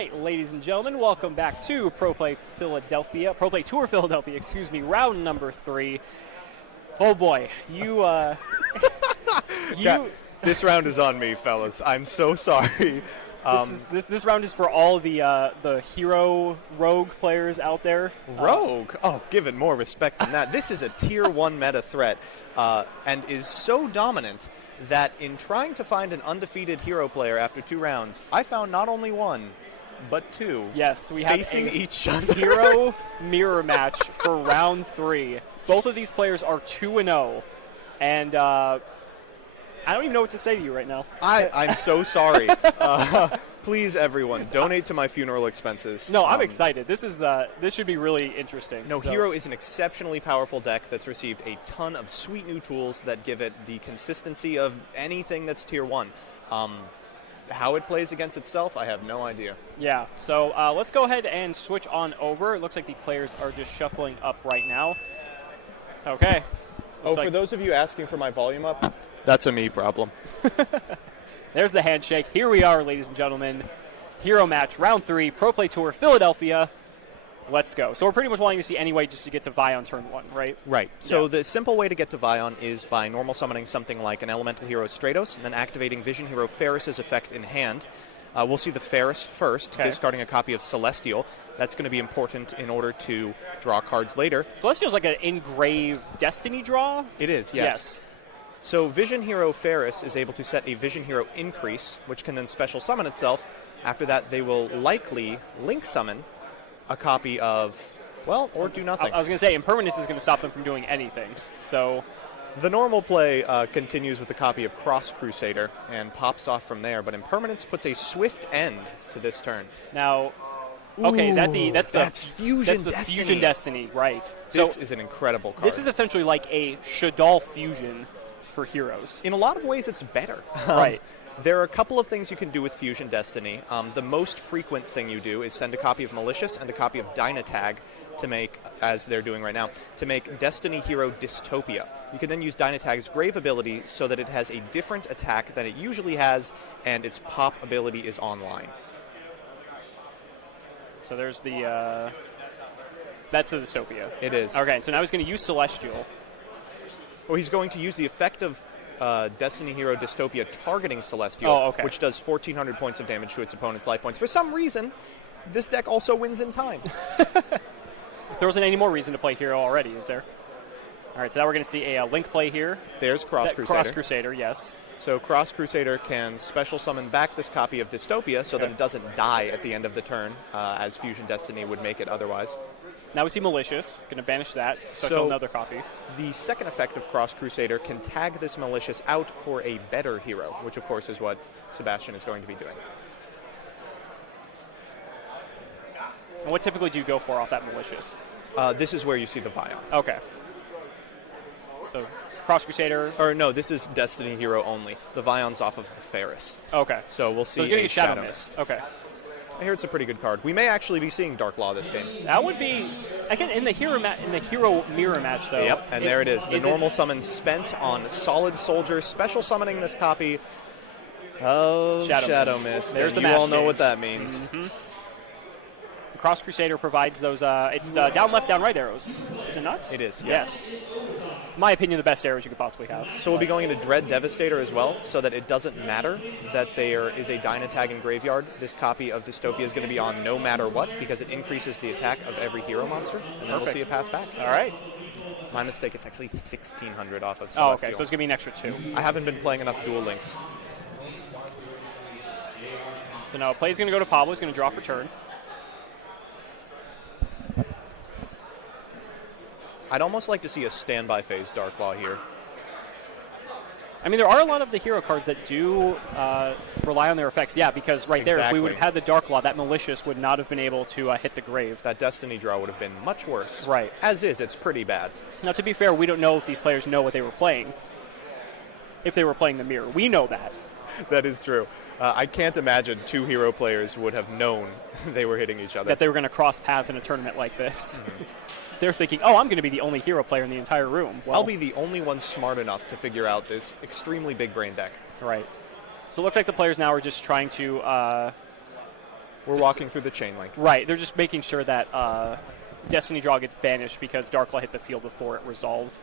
right, ladies and gentlemen, welcome back to Pro Play Tour Philadelphia, excuse me, round number 3. Oh boy, this round is on me, fellas. I'm so sorry. This round is for all the hero rogue players out there. Rogue? Oh, give it more respect than that. This is a tier 1 meta threat and is so dominant that in trying to find an undefeated hero player after 2 rounds, I found not only 1, but 2. Yes, we have facing each other. Hero mirror match for round 3. Both of these players are 2-0, and I don't even know what to say to you right now. I'm so sorry. Please, everyone, donate to my funeral expenses. No, I'm excited. This should be really interesting. No, Hero is an exceptionally powerful deck that's received a ton of sweet new tools that give it the consistency of anything that's tier 1. How it plays against itself, I have no idea. Yeah, so let's go ahead and switch on over. It looks like the players are just shuffling up right now. Okay. For those of you asking for my volume up, that's a me problem. There's the handshake. Here we are, ladies and gentlemen. Hero match, round 3, Pro Play Tour, Philadelphia. Let's go. So we're pretty much wanting to see anyway just to get to Vi on turn 1, right? Right. So the simple way to get to Vion is by normal summoning something like an Elemental Hero Stratos and then activating Vision Hero Ferris's effect in hand. We'll see the Ferris first, discarding a copy of Celestial. That's going to be important in order to draw cards later. Celestial's like an engraved Destiny draw? It is, yes. So Vision Hero Ferris is able to set a Vision Hero increase, which can then special summon itself. After that, they will likely link summon a copy of, well, or do nothing. I was going to say, Impermanence is going to stop them from doing anything. So the normal play continues with a copy of Cross Crusader and pops off from there, but Impermanence puts a swift end to this turn. Now, okay, that's Fusion Destiny. Fusion Destiny, right. This is an incredible card. This is essentially like a Shaddoll Fusion for heroes. In a lot of ways, it's better. Right. There are a couple of things you can do with Fusion Destiny. The most frequent thing you do is send a copy of Malicious and a copy of Dynatag to make, as they're doing right now, to make Destiny Hero Dystopia. You can then use Dynatag's Grave ability so that it has a different attack than it usually has, and its pop ability is online. So there's the... that's a Dystopia. It is. Okay, so now he's going to use Celestial. Well, he's going to use the effect of Destiny Hero Dystopia targeting Celestial, which does 1,400 points of damage to its opponent's life points. For some reason, this deck also wins in time. There wasn't any more reason to play Hero already, is there? All right, so now we're going to see a Link play here. There's Cross Crusader. Cross Crusader, yes. So Cross Crusader can special summon back this copy of Dystopia so that it doesn't die at the end of the turn, as Fusion Destiny would make it otherwise. Now we see Malicious. Going to banish that. Special another copy. The second effect of Cross Crusader can tag this Malicious out for a better hero, which of course is what Sebastian is going to be doing. And what typically do you go for off that Malicious? This is where you see the Vion. Okay. So Cross Crusader. Or no, this is Destiny Hero only. The Vion's off of the Ferris. Okay. So we'll see. So he's going to get Shadow Mist. Okay. I hear it's a pretty good card. We may actually be seeing Dark Law this game. That would be, again, in the hero mirror match, though. Yep, and there it is. The normal summon spent on Solid Soldier, special summoning this copy of Shadow Mist. There's the you all know what that means. Mm-hmm. The Cross Crusader provides those, it's down, left, down, right arrows. Is it not? It is, yes. In my opinion, the best arrows you could possibly have. So we'll be going into Dread Devastator as well, so that it doesn't matter that there is a Dynatag in Graveyard. This copy of Dystopia is going to be on no matter what, because it increases the attack of every hero monster, and then we'll see it pass back. All right. My mistake, it's actually 1,600 off of Oh, Celestial. okay, so it's going to be an extra 2. I haven't been playing enough Duel Links. So now play's going to go to Pablo. He's going to draw for turn. I'd almost like to see a standby phase Dark Law here. I mean, there are a lot of the hero cards that do rely on their effects. Yeah, because there, if we would have had the Dark Law, that Malicious would not have been able to hit the grave. That Destiny draw would have been much worse. Right. As is, it's pretty bad. Now, to be fair, we don't know if these players know what they were playing. If they were playing the mirror. We know that. That is true. I can't imagine 2 hero players would have known they were hitting each other. That they were going to cross paths in a tournament like this. They're thinking, oh, I'm going to be the only hero player in the entire room. Well, I'll be the only one smart enough to figure out this extremely big brain deck. Right. So it looks like the players now are just trying to We're walking through the chain link. Right, they're just making sure that Destiny Draw gets banished because Darklaw hit the field before it resolved.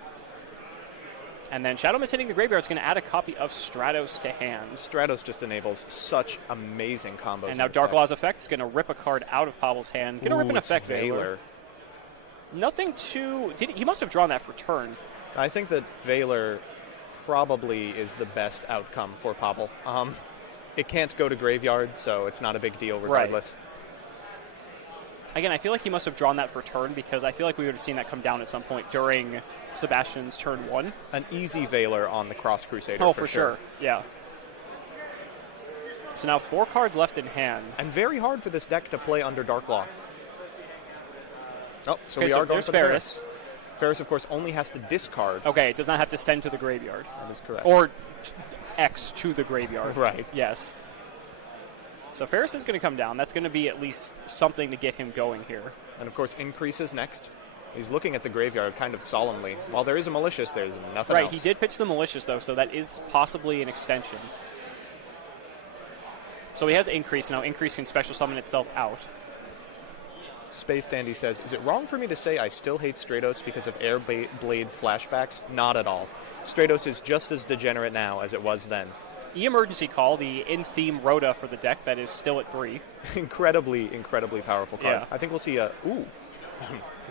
And then Shadow Mist hitting the graveyard is going to add a copy of Stratos to hand. Stratos just enables such amazing combos. And now Darklaw's effect is going to rip a card out of Pavel's hand. Going to rip an effect Valor. Nothing too... he must have drawn that for turn. I think that Valor probably is the best outcome for Pavel. It can't go to graveyard, so it's not a big deal regardless. Right. Again, I feel like he must have drawn that for turn because I feel like we would have seen that come down at some point during Sebastian's turn 1. An easy Valor on the Cross Crusader. Oh, for sure. Yeah. So now 4 cards left in hand. And very hard for this deck to play under Darklaw. Oh, so we are going for Ferris. Ferris, of course, only has to discard. Okay, it does not have to send to the graveyard. That is correct. Or X to the graveyard. Right. Yes. So Ferris is going to come down. That's going to be at least something to get him going here. And, of course, increases next. He's looking at the graveyard kind of solemnly. While there is a Malicious, there's nothing else. Right, he did pitch the Malicious, though, so that is possibly an extension. So he has Increase. Now Increase can special summon itself out. Space Dandy says, is it wrong for me to say I still hate Stratos because of Air Blade flashbacks? Not at all. Stratos is just as degenerate now as it was then. Emergency Call, the in-theme Rhoda for the deck that is still at 3. Incredibly, incredibly powerful card. Yeah. I think we'll see a... Ooh.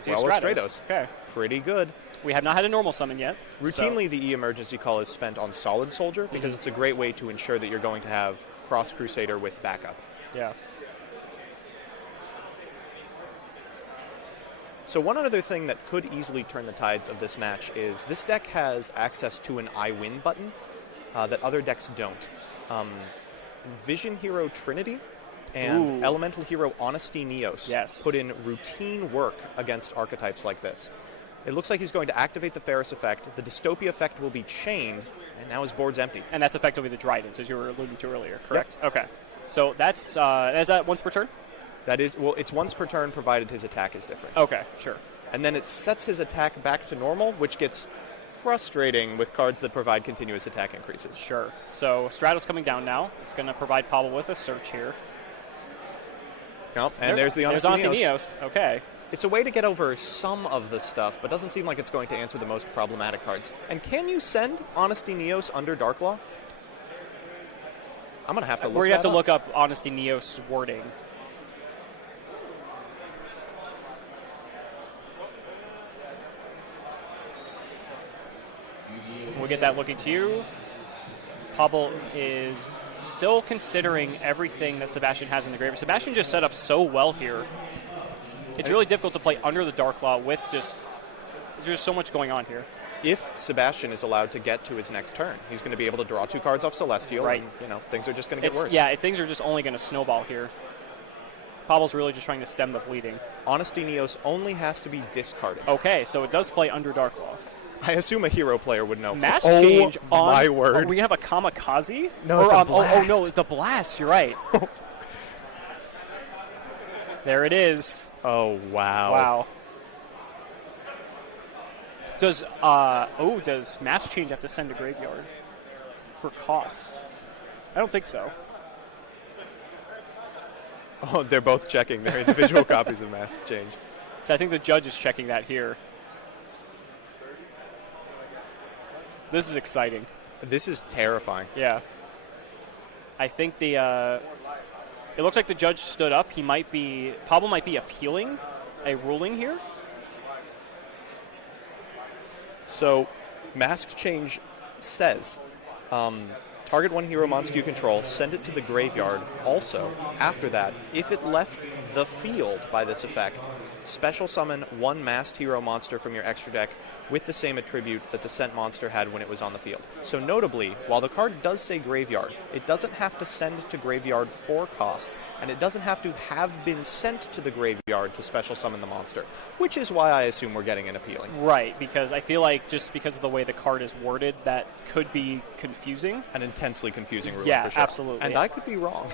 Well, Stratos. Okay. Pretty good. We have not had a normal summon yet. Routinely, the emergency call is spent on Solid Soldier because it's a great way to ensure that you're going to have Cross Crusader with backup. Yeah. So one other thing that could easily turn the tides of this match is this deck has access to an I win button that other decks don't. Vision Hero Trinity and Elemental Hero Honesty Neos put in routine work against archetypes like this. It looks like he's going to activate the Ferris effect. The Dystopia effect will be chained, and now his board's empty. And that's effectively the Trident, as you were alluding to earlier, correct? Yep. Okay. So that's is that once per turn? That is, well, it's once per turn, provided his attack is different. Okay, sure. And then it sets his attack back to normal, which gets frustrating with cards that provide continuous attack increases. Sure. So Stratos coming down now. It's going to provide Pavel with a search here. Oh, and there's the Honesty Neos. Okay. It's a way to get over some of the stuff, but doesn't seem like it's going to answer the most problematic cards. And can you send Honesty Neos under Darklaw? I'm going to have to look Where you have to look up Honesty Neos wording. We'll get that looking to you. Pavel is still considering everything that Sebastian has in the graveyard. Sebastian just set up so well here. It's really difficult to play under the Darklaw with just there's so much going on here. If Sebastian is allowed to get to his next turn, he's going to be able to draw 2 cards off Celestial, right? And, things are just going to get worse. Yeah, things are just only going to snowball here. Pavel's really just trying to stem the bleeding. Honesty Neos only has to be discarded. Okay, so it does play under Darklaw. I assume a hero player would know. Mass change on... my word. Are we going to have a Kamikaze? No, it's a blast. Oh, no, it's a blast. You're right. There it is. Oh, wow. Wow. Does Mass Change have to send to graveyard for cost? I don't think so. Oh, they're both checking their individual copies of Mass Change. So I think the judge is checking that here. This is exciting. This is terrifying. Yeah. I think it looks like the judge stood up. Pablo might be appealing a ruling here. So, Mask Change says, target 1 hero monster you control, send it to the graveyard. Also, after that, if it left the field by this effect, special summon 1 masked hero monster from your extra deck with the same attribute that the sent monster had when it was on the field. So notably, while the card does say graveyard, it doesn't have to send to graveyard for cost, and it doesn't have to have been sent to the graveyard to special summon the monster, which is why I assume we're getting an appealing. Right, because I feel like just because of the way the card is worded, that could be confusing. An intensely confusing ruling, yeah, for sure. Absolutely. And I could be wrong.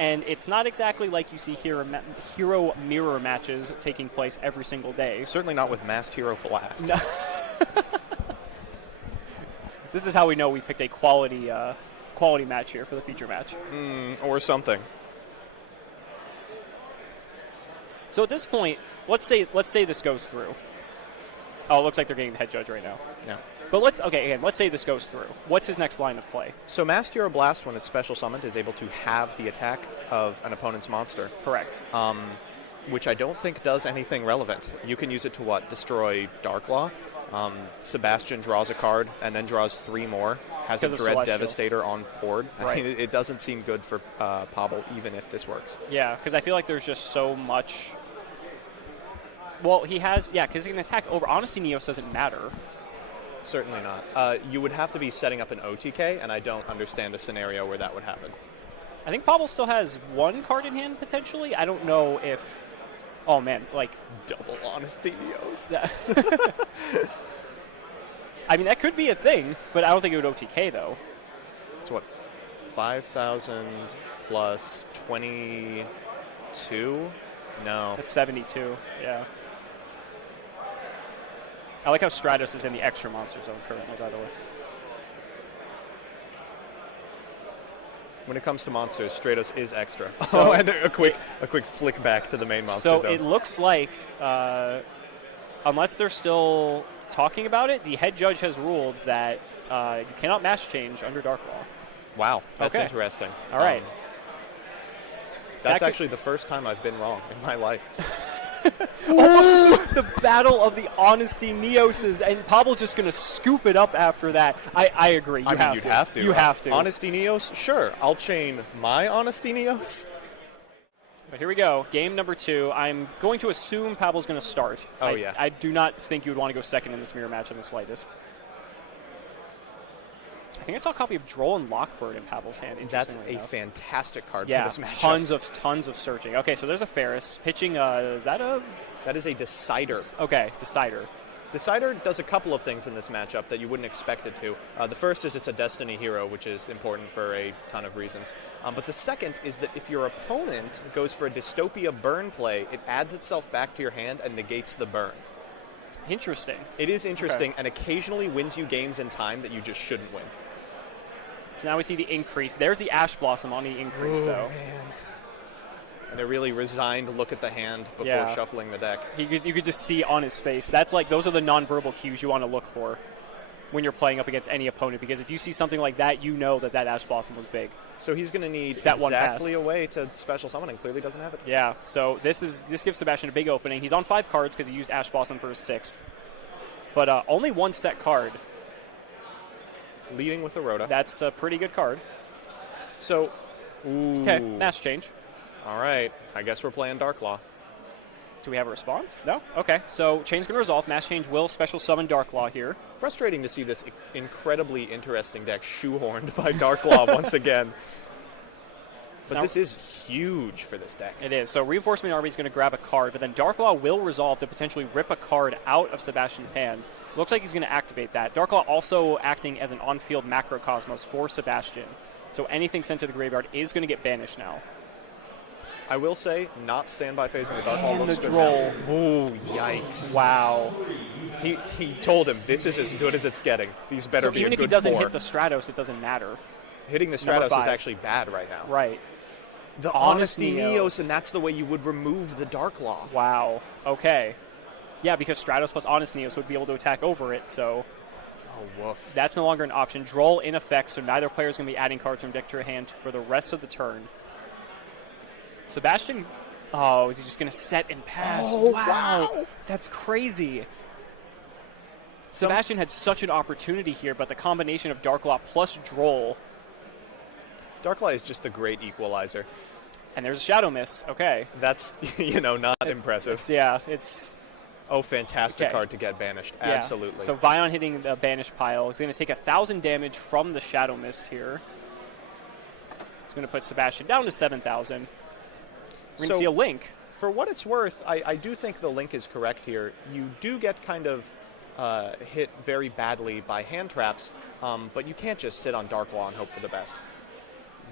And it's not exactly like you see hero mirror matches taking place every single day. Certainly not with Masked Hero Blast. No. This is how we know we picked a quality match here for the feature match. Or something. So at this point, let's say this goes through. Oh, it looks like they're getting the head judge right now. Yeah. But let's say this goes through. What's his next line of play? So Mass Hero Blast, when it's special summoned, is able to have the attack of an opponent's monster. Correct. Which I don't think does anything relevant. You can use it to what? Destroy Darklaw. Sebastian draws a card and then draws 3 more. Has a Because of Dread Celestial. Devastator on board. Right. I mean, it doesn't seem good for Pobble, even if this works. Yeah, because I feel like there's just so much. Well, he has, because he can attack over. Honesty Neos doesn't matter. Certainly not. You would have to be setting up an OTK, and I don't understand a scenario where that would happen. I think Pobble still has 1 card in hand, potentially. I don't know if. Oh, man, like. Double Honesty Neos. I mean, that could be a thing, but I don't think it would OTK, though. It's what, 5,000 plus 22? No. That's 72, yeah. I like how Stratos is in the extra monster zone currently, by the way. When it comes to monsters, Stratos is extra. So and a quick flick back to the main monster So zone. it looks like, unless they're still talking about it, the head judge has ruled that you cannot mass change under Darklaw. Wow, that's Okay. interesting. All right. That's actually the first time I've been wrong in my life. The battle of the Honesty Neoses, and Pabl's just going to scoop it up after that. I agree. You'd have to. You have to. Honesty Neos? Sure. I'll chain my Honesty Neos. But here we go. Game number 2. I'm going to assume Pabl's going to start. Yeah. I do not think you would want to go second in this mirror match in the slightest. I think I saw a copy of Droll and Lockbird in Pabl's hand. That's interestingly a enough. fantastic card Yeah, for this matchup. tons of searching. Okay, so there's a Ferris pitching. Is that a? That is a Decider. Okay, Decider. Decider does a couple of things in this matchup that you wouldn't expect it to. The first is it's a Destiny hero, which is important for a ton of reasons. But the second is that if your opponent goes for a Dystopia burn play, it adds itself back to your hand and negates the burn. Interesting. It is interesting and occasionally wins you games in time that you just shouldn't win. So now we see the increase. There's the Ash Blossom on the increase, though. Man. And a really resigned look at the hand before shuffling the deck. You could just see on his face. That's like, those are the nonverbal cues you want to look for when you're playing up against any opponent, because if you see something like that, you know that Ash Blossom was big. So he's going to need That one exactly a way to special summon, and clearly doesn't have it. Yeah, so this gives Sebastian a big opening. He's on 5 cards because he used Ash Blossom for his 6th. But only 1 set card. Leading with the Rhoda. That's a pretty good card. So, Okay, mass change. All right, I guess we're playing Darklaw. Do we have a response? No? Okay, so chain's going to resolve. Mass change will special summon Darklaw here. Frustrating to see this incredibly interesting deck shoehorned by Darklaw once again. But this is huge for this deck. It is. So Reinforcement Army is going to grab a card, but then Darklaw will resolve to potentially rip a card out of Sebastian's hand. Looks like he's going to activate that. Darklaw also acting as an on-field macrocosmos for Sebastian. So anything sent to the graveyard is going to get banished now. I will say, not standby phasing the Darklaw And looks the good Droll. now. Oh, yikes. Wow. He told him, this is as good as it's getting. These better So be even a if he good doesn't 4. hit the Stratos, it doesn't matter. Hitting the Number Stratos is 5. actually bad right now. Right. The Honesty Honesty Neos. Neos, and that's the way you would remove the Darklaw. Wow. Okay. Yeah, because Stratos plus Honest Neos would be able to attack over it, so Oh, woof. that's no longer an option. Droll in effect, so neither player is going to be adding cards from deck to your hand for the rest of the turn. Sebastian, is he just going to set and pass? Oh, wow. That's crazy. Sebastian had such an opportunity here, but the combination of Darklaw plus Droll, Darklaw is just a great equalizer. and there's a Shadow Mist. Okay. That's, not impressive. It's Oh, fantastic Okay. card to get banished. yeah. Absolutely. So Vion hitting the banished pile is going to take 1,000 damage from the Shadow Mist here. It's going to put Sebastian down to 7,000. We're going to see a Link. For what it's worth, I do think the Link is correct here. You do get kind of hit very badly by hand traps, but you can't just sit on Darklaw and hope for the best.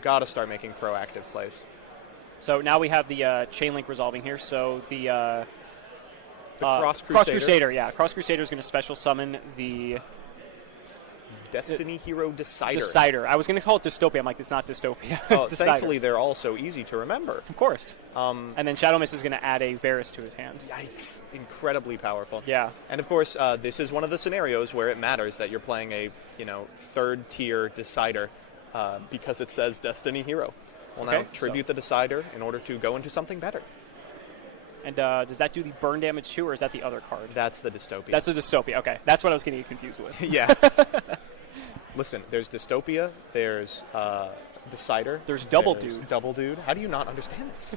Got to start making proactive plays. So now we have the Chain Link resolving here. So the Cross Crusader. Cross Crusader, yeah. Cross Crusader is going to special summon the Destiny Hero Decider. Decider. I was going to call it Dystopia. I'm like, it's not Dystopia. Oh, Decider. thankfully, they're all so easy to remember. Of course. And then Shadow Mist is going to add a Varus to his hand. Yikes. Incredibly powerful. Yeah. And of course, this is one of the scenarios where it matters that you're playing a, third-tier Decider because it says Destiny Hero. Well, now tribute the Decider in order to go into something better. And does that do the burn damage too, or is that the other card? That's the Dystopia. That's the Dystopia. Okay. That's what I was getting confused with. Yeah. Listen, there's Dystopia, there's Decider. There's Double Dude. Double Dude. How do you not understand this?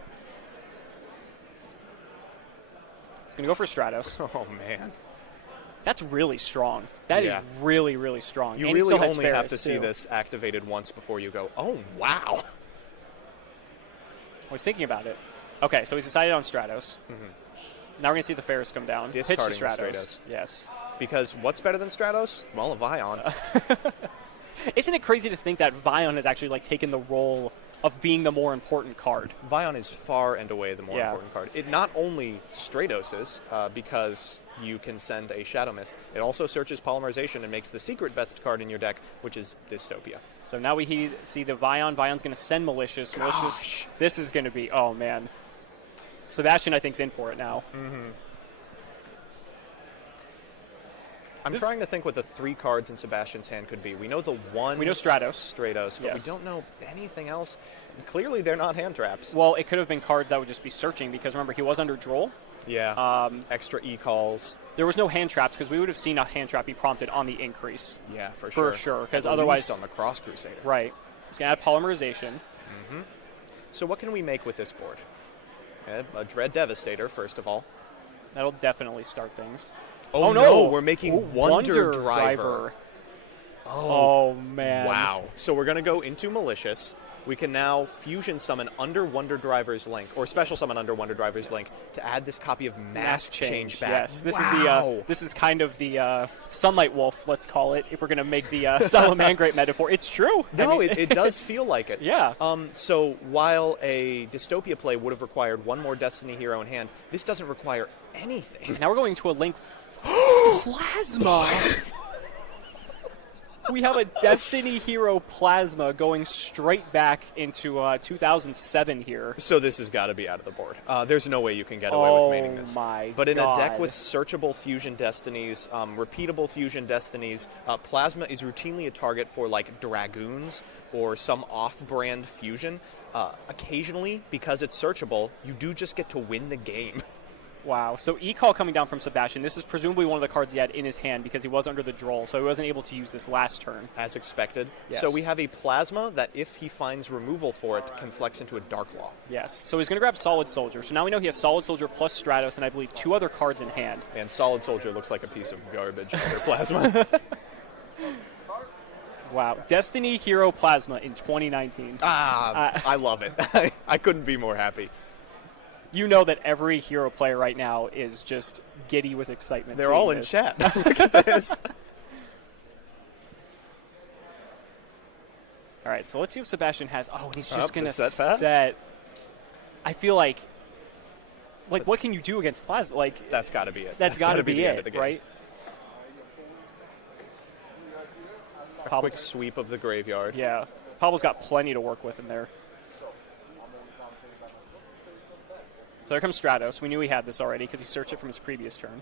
He's going to go for Stratos. Oh, man. That's really strong. That is really, really strong. You and really still has only have Ferris, to see too. this activated once before you go, oh, wow. I was thinking about it. Okay, so he's decided on Stratos. Now we're going to see the Ferris come down. Discarding Pitch to Stratos. the Stratos. Yes. Because what's better than Stratos? Well, a Vion. Isn't it crazy to think that Vion has actually taken the role of being the more important card? Vion is far and away the more important card. It not only Stratoses, because you can send a Shadow Mist, it also searches Polymerization and makes the secret best card in your deck, which is Dystopia. So now we see the Vion. Vion's going to send Malicious. Malicious. This is going to be, oh man. Sebastian, I think, is in for it now. I'm trying to think what the 3 cards in Sebastian's hand could be. We know the one. We know Stratos. But we don't know anything else. Clearly, they're not hand traps. Well, it could have been cards that would just be searching because remember he was under Droll. Yeah. Extra e-calls. There was no hand traps because we would have seen a hand trap be prompted on the increase. Yeah, for sure. For sure, because At otherwise least on the Cross Crusader. Right. It's going to add Polymerization. So what can we make with this board? A Dread Devastator, first of all. That'll definitely start things. Oh no, we're making Wonder Driver. Oh man. Wow. So we're going to go into Malicious. We can now fusion summon under Wonder Driver's Link, or special summon under Wonder Driver's Link, to add this copy of Mask Change back. Yes, this is kind of the Sunlight Wolf, let's call it, if we're going to make the Salamangreat metaphor. It's true. No, it does feel like it. Yeah. So while a Dystopia play would have required one more Destiny Hero in hand, this doesn't require anything. Now we're going to a Link Plasma. We have a Destiny Hero Plasma going straight back into 2007 here. So this has got to be out of the board. There's no way you can get away with maining this. Oh my But in God. a deck with searchable Fusion Destinies, repeatable Fusion Destinies, Plasma is routinely a target for Dragoons or some off-brand fusion. Occasionally, because it's searchable, you do just get to win the game. Wow. So E-Call coming down from Sebastian. This is presumably one of the cards he had in his hand because he was under the Droll, so he wasn't able to use this last turn. As expected. Yes. So we have a Plasma that, if he finds removal for it, can flex into a Dark Law. Yes. So he's going to grab Solid Soldier. So now we know he has Solid Soldier plus Stratos and I believe 2 other cards in hand. And Solid Soldier looks like a piece of garbage under Plasma. Wow. Destiny Hero Plasma in 2019. I love it. I couldn't be more happy. You know that every Hero player right now is just giddy with excitement. They're all in this. chat. Look at this. All right, so let's see if Sebastian has... Oh, and he's just going to set fast? set... I feel like, what can you do against Plasma? That's got to be it. That's got to be the end it, of the game. right? A quick sweep of the graveyard. Yeah. Pablo's got plenty to work with in there. So there comes Stratos. We knew he had this already because he searched it from his previous turn.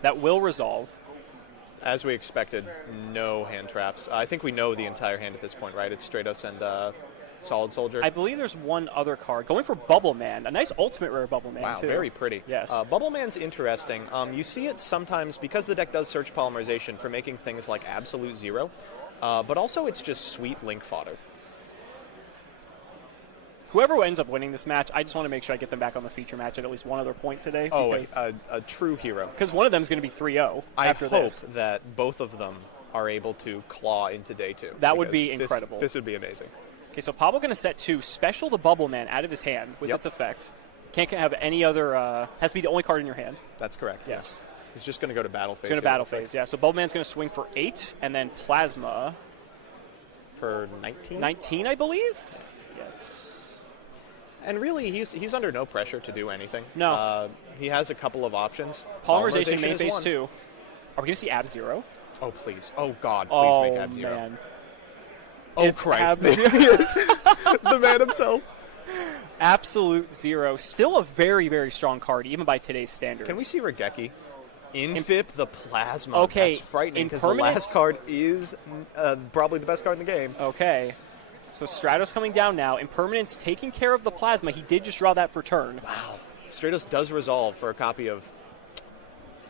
That will resolve. As we expected, no hand traps. I think we know the entire hand at this point, right? It's Stratos and Solid Soldier. I believe there's one other card. Going for Bubble Man. A nice ultimate rare Bubble Man, wow, too. very pretty. Yes. Bubble Man's interesting. You see it sometimes, because the deck does search Polymerization, for making things like Absolute Zero. But also it's just sweet Link fodder. Whoever ends up winning this match, I just want to make sure I get them back on the feature match at least one other point today. Oh, a true hero. Because one of them is going to be 3-0 after this. I hope that both of them are able to claw into day 2. That would be incredible. This would be amazing. Okay, so Pablo going to set 2, special the Bubble Man out of his hand with its effect. Can't have any other, has to be the only card in your hand. That's correct. Yes. He's just going to go to battle phase. He's going to battle phase, yeah. So Bubble Man's going to swing for 8, and then Plasma. For 19? 19, I believe? Yes. And really, he's under no pressure to do anything. No. He has a couple of options. Polymerization main is phase one. 2. Are we going to see Ab-Zero? Oh, please. Oh, God. Please make Oh, Ab-Zero. man. Oh, It's Christ. Ab-Zero. There he is. The man himself. Absolute Zero. Still a very, very strong card, even by today's standards. Can we see Regeki? Infip the Plasma. Okay, That's frightening in because the last permanence- card is probably the best card in the game. Okay. So Stratos coming down now. Impermanence taking care of the Plasma. He did just draw that for turn. Wow. Stratos does resolve for a copy of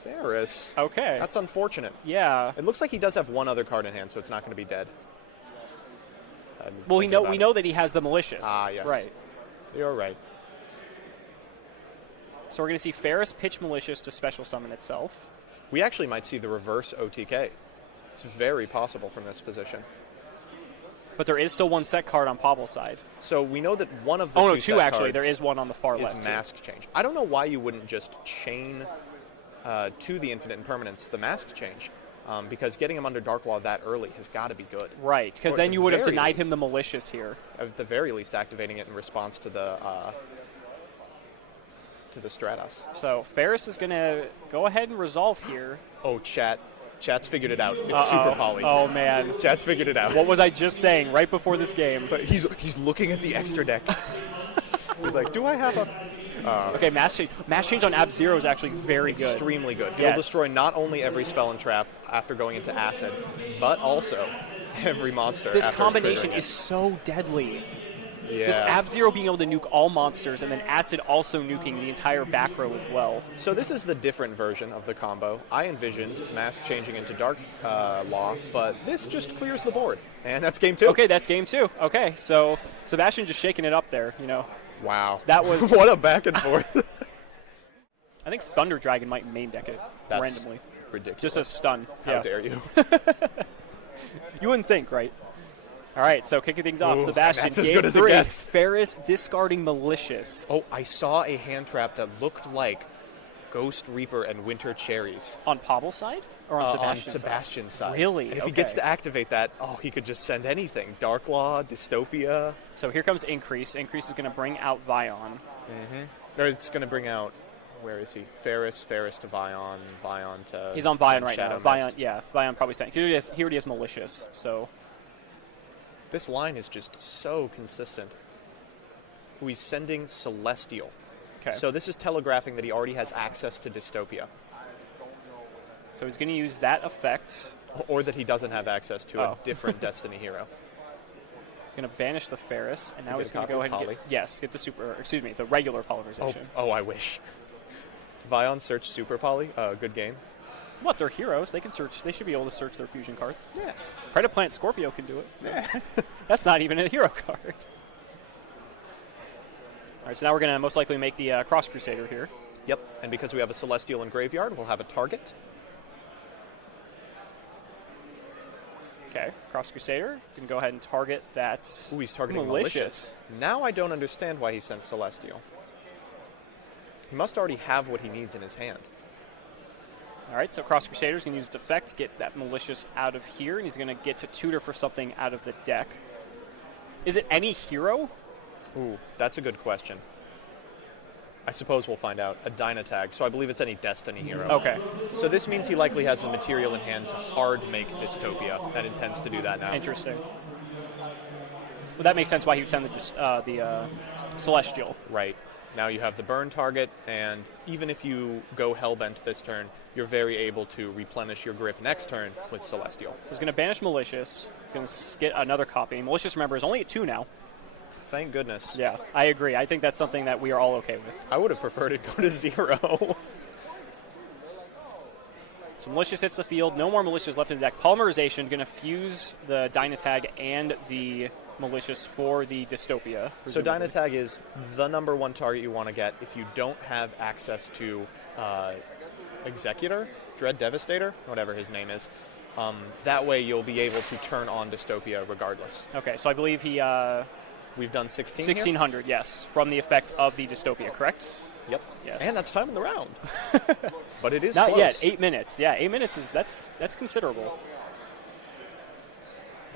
Ferris. Okay. That's unfortunate. Yeah. It looks like he does have one other card in hand, so it's not going to be dead. Well, we know that he has the Malicious. Ah, yes. Right. You're right. So we're going to see Ferris pitch Malicious to special summon itself. We actually might see the reverse OTK. It's very possible from this position. But there is still one set card on Pavel's side. So we know that one of the Oh, no, two two set actually. cards There is one on the far is left. too. mask change. I don't know why you wouldn't just chain to the Infinite Impermanence the mask change, because getting him under Dark Law that early has got to be good. Right, because Or then at you the would have very denied him least. the Malicious here. At the very least, activating it in response to the Stratos. So Ferris is going to go ahead and resolve here. Oh, Chat's figured it out. It's Super Poly. Oh, man. Chat's figured it out. What was I just saying right before this game? But he's looking at the extra deck. He's like, do I have a... Okay, Mass Change. Mass Change on Ab-Zero is actually very good. Extremely good. It'll Yes. destroy not only every spell and trap after going into Acid, but also every monster. This after combination triggering is so deadly. it. Yeah. Just Ab-Zero being able to nuke all monsters, and then Acid also nuking the entire back row as well. So this is the different version of the combo. I envisioned Mask changing into Dark Law, but this just clears the board. And that's game 2. Okay, that's game 2. Okay, so Sebastian just shaking it up there, you know. Wow. That was- what a back and forth. I think Thunder Dragon might main deck it That's randomly. ridiculous. Just a stun. How Yeah. dare you? You wouldn't think, right? All right, so kicking things off, Ooh, Sebastian, that's as game good as it 3, gets. Ferris discarding Malicious Oh, I saw a hand trap that looked like Ghost Reaper and Winter Cherries. on Pavel's side or on Sebastian's Sebastian's side. Really? And if he gets Okay. to activate that, he could just send anything. Dark Law, Dystopia. side? So here comes Increase. Increase is going to bring out Vion. Or it's going to bring out, where is he? Ferris to Vion, Vion to... He's on Vion send right now. Shadow Vion, Mist. yeah, Vion probably saying he already has Malicious. So This line is just so consistent. Ooh, he's sending Celestial. okay. So this is telegraphing that he already has access to Dystopia. So he's going to use that effect. Or that he doesn't have access to Oh. a different Destiny hero. He's going to banish the Ferris, and now You he's get a going to go copy ahead of and get the regular Polymerization. I wish. Vion search Super Poly. Good game. What? They're heroes. They can search. They should be able to search their fusion cards. Yeah. Predaplant Scorpio can do it. So. That's not even a hero card. All right, so now we're going to most likely make the Cross Crusader here. Yep. And because we have a Celestial in Graveyard, we'll have a target. Okay, Cross Crusader can go ahead and target that. Ooh, he's targeting Malicious. Now I don't understand why he sent Celestial. He must already have what he needs in his hand. All right, so Cross Crusader's going to use Defect, get that Malicious out of here, and he's going to get to tutor for something out of the deck. Is it any hero? Ooh, that's a good question. I suppose we'll find out. A Dynatag, so I believe it's any Destiny hero. Okay, So this means he likely has the material in hand to hard make Dystopia, and intends to do that now. interesting. Well, that makes sense why he would send the Celestial. Right. Now you have the burn target, and even if you go Hellbent this turn, you're very able to replenish your grip next turn with Celestial. So he's going to banish Malicious. He's going to get another copy. Malicious, remember, is only at 2 now. Thank goodness. Yeah, I agree. I think that's something that we are all okay with. I would have preferred it go to 0. So Malicious hits the field. No more Malicious left in the deck. Polymerization going to fuse the Dynatag and the Malicious for the Dystopia. So presumably. Dynatag is the #1 target you want to get if you don't have access to Executor, Dread Devastator, whatever his name is. That way you'll be able to turn on Dystopia regardless. Okay, so I believe he We've done 16 here? 1600, yes, from the effect of the Dystopia, correct? Yep. Yes. And that's time in the round. But it is Not close. yet. 8 minutes. Yeah, 8 minutes is that's considerable.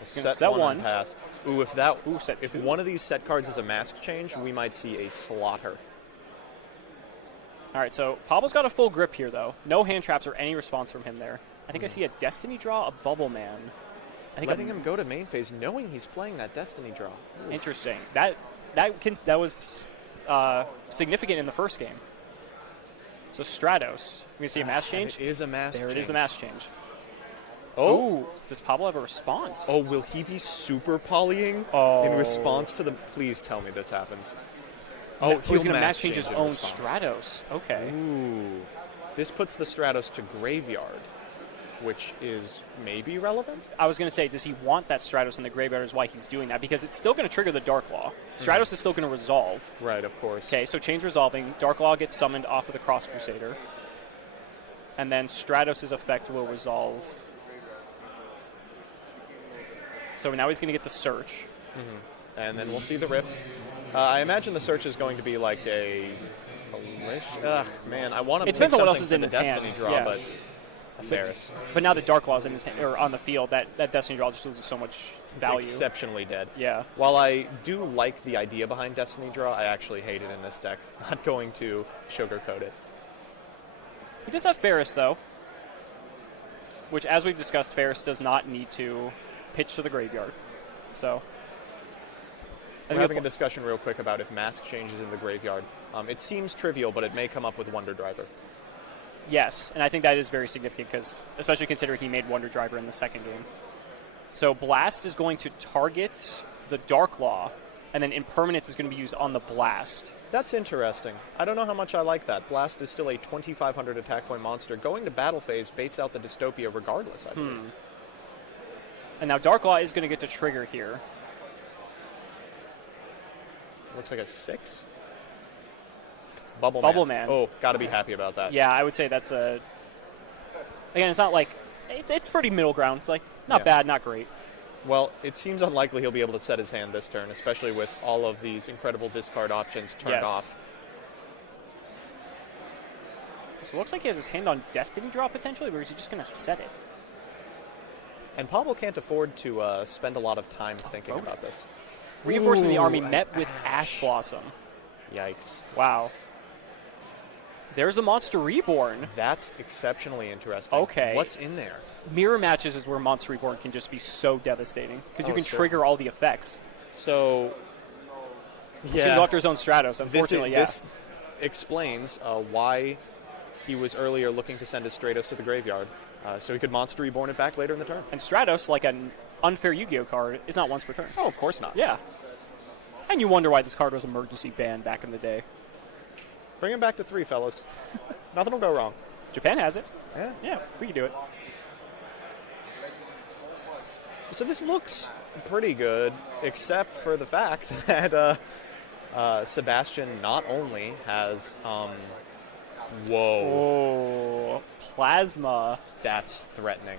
Set one. on pass. Ooh, if set if two. one of these set cards is a mask change, we might see a Slaughter. All right, so Pablo's got a full grip here, though. No hand traps or any response from him there. I think I see a Destiny draw, a Bubble Man. I think Letting him go to main phase, knowing he's playing that Destiny draw. Oof. Interesting. That was significant in the first game. So Stratos, we can see a mass change. It is a mass There change. it is, the mass change. Oh. Ooh, does Pablo have a response? Oh, will he be super polying in response to the... Please tell me this happens. Oh, he's going to mass change change his in own response. Stratos. Okay. Ooh. This puts the Stratos to graveyard, which is maybe relevant? I was going to say, does he want that Stratos in the graveyard is why he's doing that? Because it's still going to trigger the Dark Law. Stratos is still going to resolve. Right, of course. Okay, so chain's resolving. Dark Law gets summoned off of the Cross Crusader. And then Stratos' effect will resolve. So now he's going to get the Search. And then we'll see the rip. I imagine the search is going to be like a... Ugh, man, I want to It depends on what else is in in the his Destiny hand. draw, Yeah. but Ferris. But now the Dark Law is in his hand, or on the field. That Destiny draw just loses so much value. It's exceptionally dead. Yeah. While I do like the idea behind Destiny draw, I actually hate it in this deck. Not going to sugarcoat it. He does have Ferris, though. Which, as we've discussed, Ferris does not need to pitch to the graveyard. So... We're having a discussion real quick about if Mask changes in the graveyard. It seems trivial, but it may come up with Wonder Driver. Yes, and I think that is very significant, because especially considering he made Wonder Driver in the second game. So Blast is going to target the Dark Law, and then Impermanence is going to be used on the Blast. That's interesting. I don't know how much I like that. Blast is still a 2,500 attack point monster. Going to battle phase baits out the Dystopia regardless, I believe. And now Dark Law is going to get to trigger here. Looks like a 6. Bubble Man. Oh, gotta be happy about that. Yeah, I would say that's a... Again, it's not like... It's pretty middle ground. It's like, not Yeah. bad, not great. Well, it seems unlikely he'll be able to set his hand this turn, especially with all of these incredible discard options turned Yes. off. So it looks like he has his hand on Destiny draw potentially, or is he just going to set it? And Pablo can't afford to spend a lot of time thinking about this. Reinforcement of the army Ooh, met with Ash Blossom. Yikes. Wow. There's the Monster Reborn. That's exceptionally interesting. Okay. What's in there? Mirror matches is where Monster Reborn can just be so devastating, because you can sure. trigger all the effects. So, So you go after his own Stratos, unfortunately, this explains why he was earlier looking to send his Stratos to the graveyard, so he could Monster Reborn it back later in the turn. And Stratos, like an unfair Yu-Gi-Oh card, is not once per turn. Oh, of course not. Yeah. And you wonder why this card was emergency banned back in the day. Bring him back to 3, fellas. Nothing will go wrong. Japan has it. Yeah. Yeah, we can do it. So this looks pretty good, except for the fact that Sebastian not only has, whoa, Oh, Plasma. that's threatening.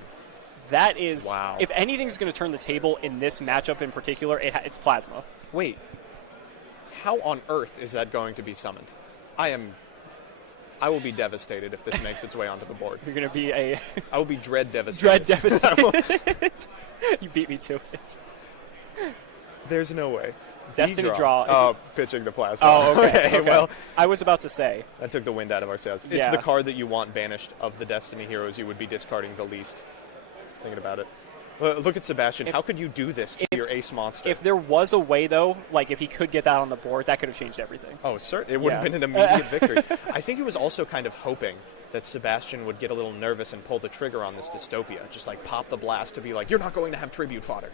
That is, Wow. if anything's going to turn the table in this matchup in particular, it's Plasma. Wait, how on earth is that going to be summoned? I will be devastated if this makes its way onto the board. You're going to be a I will be dread devastated. dread deficit. You beat me to it. There's no way. Destiny D-draw. draw. Is Oh, it- pitching the plasma. Oh, okay. okay. Well, I was about to say. that took the wind out of our sails. It's Yeah. the card that you want banished of the Destiny heroes you would be discarding the least. Just thinking about it. Look at Sebastian. How could you do this to your ace monster? If there was a way, though, like if he could get that on the board, that could have changed everything. Oh, certainly. It would have Yeah. been an immediate victory. I think he was also kind of hoping that Sebastian would get a little nervous and pull the trigger on this Dystopia. Just like pop the blast to be like, you're not going to have tribute fodder.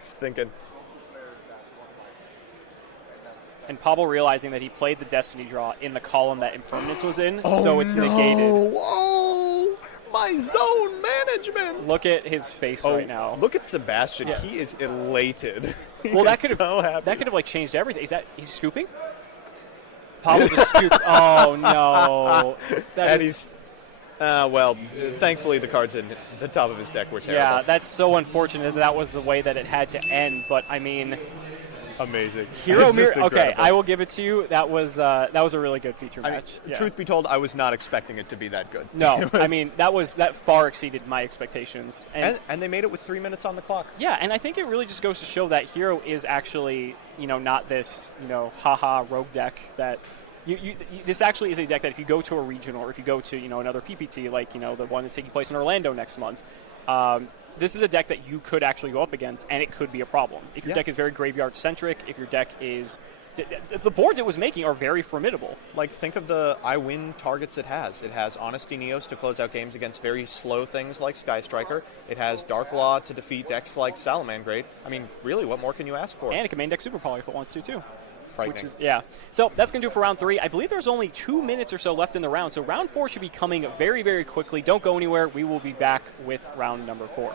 He's thinking, And Pablo realizing that he played the Destiny draw in the column that Impermanence was in, so it's negated. Oh, my zone management. Look at his face right now. Look at Sebastian. Yeah. He is elated. Well, that He could is so happy. have like changed everything. Is that he's scooping? Pablo just scoops. Oh no! And he's well, thankfully the cards in the top of his deck were terrible. yeah, that's so unfortunate. That was the way that it had to end. But I mean, Amazing. Hero It's just Mirror. Okay, incredible. I will give it to you. That was a really good feature I mean, match. Yeah. truth be told, I was not expecting it to be that good. No, It was- I mean that far exceeded my expectations. and they made it with 3 minutes on the clock. Yeah, and I think it really just goes to show that Hero is actually, not this, haha rogue deck that this actually is a deck that if you go to a regional or if you go to, another PPT like, the one that's taking place in Orlando next month, this is a deck that you could actually go up against, and it could be a problem. If your deck is very graveyard-centric, if your deck is... The boards it was making are very formidable. Like, think of the I win targets it has. It has Honesty Neos to close out games against very slow things like Sky Striker. It has Dark Law to defeat decks like Salamangrade. I mean, really, what more can you ask for? And it can main deck Super Poly if it wants to, too. Frightening. So that's going to do it for round 3. I believe there's only 2 minutes or so left in the round, so round 4 should be coming very, very quickly. Don't go anywhere. We will be back with round number 4.